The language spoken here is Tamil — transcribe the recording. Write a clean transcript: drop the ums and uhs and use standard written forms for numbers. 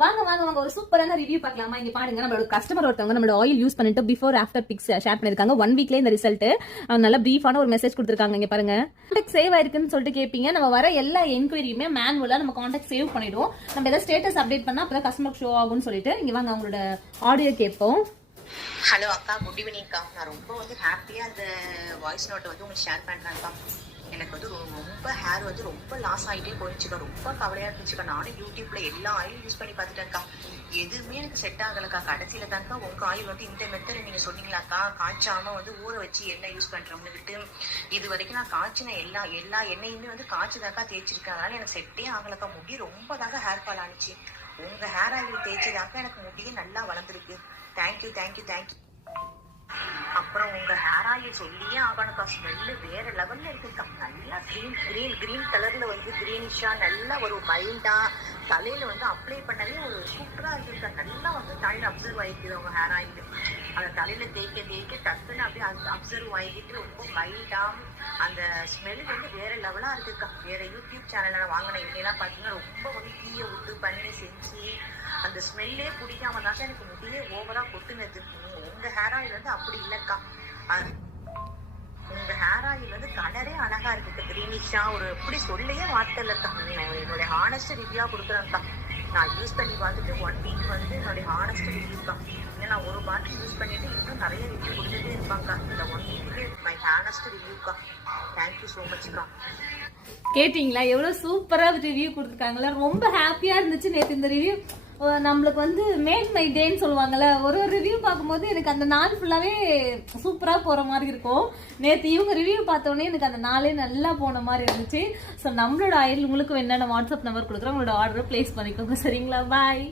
வாங்க வாங்க வாங்க ஒரு சூப்பரான ரிவ்யூ பார்க்கலாமா? இங்க பாருங்க, நம்மளோட கஸ்டமர் ஒருத்தவங்க நம்மளோட ஆயில் யூஸ் பண்ணிட்டு பிஃபோர் ஆஃப்டர் பிக்ஸ் ஷேர் பண்ணிருக்காங்க. 1 வீக்ல இந்த ரிசல்ட் நல்ல பிரீஃபான ஒரு மெசேஜ் கொடுத்துருக்காங்க. இங்க பாருங்க, கான்டாக்ட் சேவ் ஆயிருக்குன்னு சொல்லிட்டு கேட்பீங்க. நம்ம வர எல்லா என்கொயரியுமே மேனுவலா நம்ம கான்டாக்ட் சேவ் பண்ணிடுவோம். நம்ம ஏதாவது ஸ்டேட்டஸ் அப்டேட் பண்ணா அப்பதான் கஸ்டமர் ஷோ ஆகும்னு சொல்லிட்டு இங்க வாங்க அவங்களோட ஆடியோ கேட்போம். ஹலோ அக்கா, குட் ஈவினிங் அக்கா. நான் ரொம்ப ஹாப்பியா அந்த வாய்ஸ் நோட்டை உங்களுக்கு ஷேர் பண்றேன்க்கா. எனக்கு ரொம்ப ஹேர் ரொம்ப லாஸ் ஆகிட்டே போயிடுச்சுக்கா. ரொம்ப கவலையா இருந்துச்சுக்கா. நானும் யூடியூப்ல எல்லா ஆயிலும் யூஸ் பண்ணி பார்த்துட்டேன்க்கா. எதுவுமே எனக்கு செட் ஆகலக்கா. கடைசியில தான்க்கா உங்க ஆயில் இந்த மெத்தட் நீங்க சொன்னீங்களாக்கா, காய்ச்சாம ஊற வச்சு எண்ணெய் யூஸ் பண்றோம்னு விட்டு இது வரைக்கும் நான் காய்ச்சின எல்லா எண்ணெயுமே காய்ச்சிதாக்கா தேய்ச்சிருக்கேன். அதனால எனக்கு செட்டே ஆகலக்கா. முடி ரொம்ப தாங்க ஹேர் ஃபால் ஆனிச்சு. உங்க ஹேர் ஆயில் தேய்ச்சதாக்கா எனக்கு முடியே நல்லா வளர்ந்துருக்கு. Thank you thank you thank you. அப்புறம் உங்க ஹேர் ஆயில் சொல்லியே ஆகணும்க்கா. ஸ்மெல்லு வேற லெவல்ல இருக்குக்கா. நல்லா கிரீன் கலர்ல கிரீனிஷா நல்லா ஒரு மைல்டா தலையில அப்ளை பண்ணவே ஒரு சூப்பரா இருக்குக்கா. நல்லா தலையில அப்சர்வ் ஆகிக்குது உங்க ஹேர் ஆயில். அந்த தலையில தேய்க்க டக்குன்னு அப்படியே அப்சர்வ் ஆகிட்டு ரொம்ப மைல்டா அந்த ஸ்மெல் வேற லெவலா இருக்குக்கா. வேற யூடியூப் சேனல்ல வாங்கின எண்ணெயெல்லாம் பாத்தீங்கன்னா ரொம்ப தீய விட்டு பண்ணி செஞ்சு அந்த ஸ்மெல்லே பிடிக்காம தான் எனக்கு முடியே ஓவரா கொட்டுனது. உங்க ஹேர் ஆயில் அப்படி இல்லக்கா. உங்க ஹேர் ஆயில் கலரே அழகா இருக்கு. கிரீனிஷா ஒரு எப்படி சொல்லையே வார்த்தை இல்லக்கா. என்னுடைய ஹானஸ்ட் ரிவ்யூவா கொடுக்குறேன்க்கா. நான் யூஸ் பண்ணி பார்த்துட்டு 1 வீக் என்னுடைய ஹானஸ்ட் ரிவ்யூக்கா. இன்னும் நான் ஒரு பாட்டில் யூஸ் பண்ணிட்டு இன்னும் நிறைய ரிவ்யூ கொடுத்துட்டே இருப்பாங்கக்கா. இந்த 1 வீக்கு மை ஹானஸ்ட் ரிவ்யூக்கா. தேங்க்யூ ஸோ மச்க்கா. கேட்டீங்களா எவ்வளவு சூப்பரா ரிவ்யூ கொடுத்துருக்காங்களா? ரொம்ப ஹாப்பியா இருந்துச்சு நேற்று இந்த ரிவ்யூ. நம்மளுக்கு மேட் மை டேன்னு சொல்லுவாங்கல்ல, ஒரு ரிவ்யூ பார்க்கும்போது எனக்கு அந்த நாள் ஃபுல்லாவே சூப்பரா போற மாதிரி இருக்கும். நேற்று இவங்க ரிவ்யூ பார்த்தோன்னே எனக்கு அந்த நாளே நல்லா போன மாதிரி இருந்துச்சு. ஸோ நம்மளோட ஆயில் உங்களுக்கு என்னென்ன வாட்ஸ்அப் நம்பர் கொடுக்குறோம், உங்களோட ஆர்டரை பிளேஸ் பண்ணிக்கோங்க. சரிங்களா? பாய்.